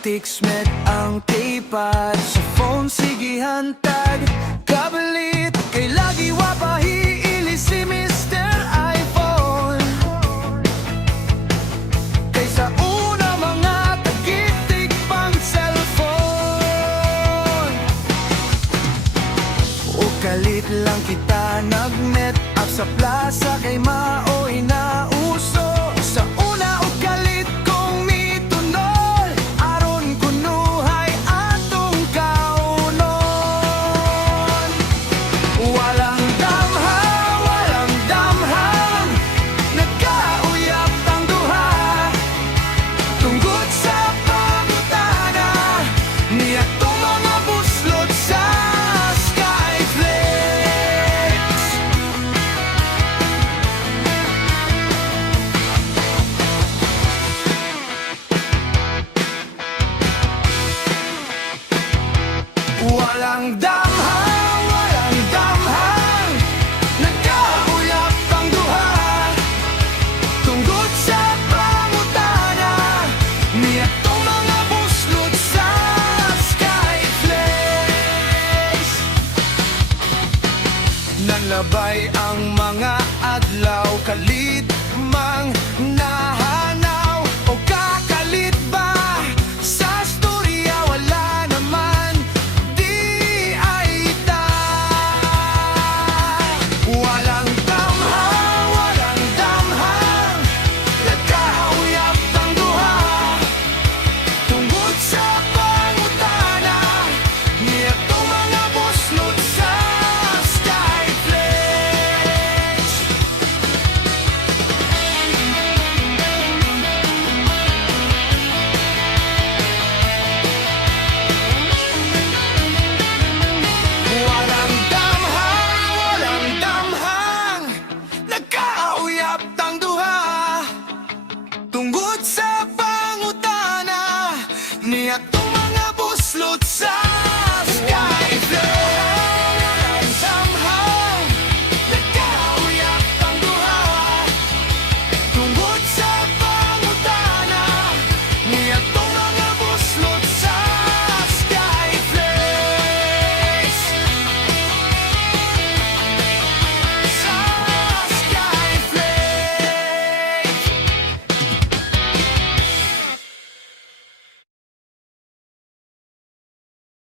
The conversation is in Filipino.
Tixmet ang keypad sa phone, sige hantag kabalit, kay lagi wapahiili si Mr. iPhone. Kaysa una mga tagitik pang cellphone. O kalit lang kita nag-met up sa plaza, kay maoy na uso. Sa una o kalit kong mitunol, aron kunuhay atong kaunon. Walang damhang, nagkauyap ang duha, tungkod sa pangutana ni atong mga buslot sa Skyflex. Walang damhang, nagkauyap ang duha, tungkod sa pangutana ni atong mga buslot sa Skyflex. Nanlabay ang mga adlaw, kalit mang nahanaw o kakalit ba sa storya, wala naman di ay ta. Walang damhang, nagkauyap ang duha, tungkod sa pangutana ni atong mga buslot sa Skyflex. Walang damhang, nagkauyap ang duha, tungkod sa pangutana ni atong mga buslot sa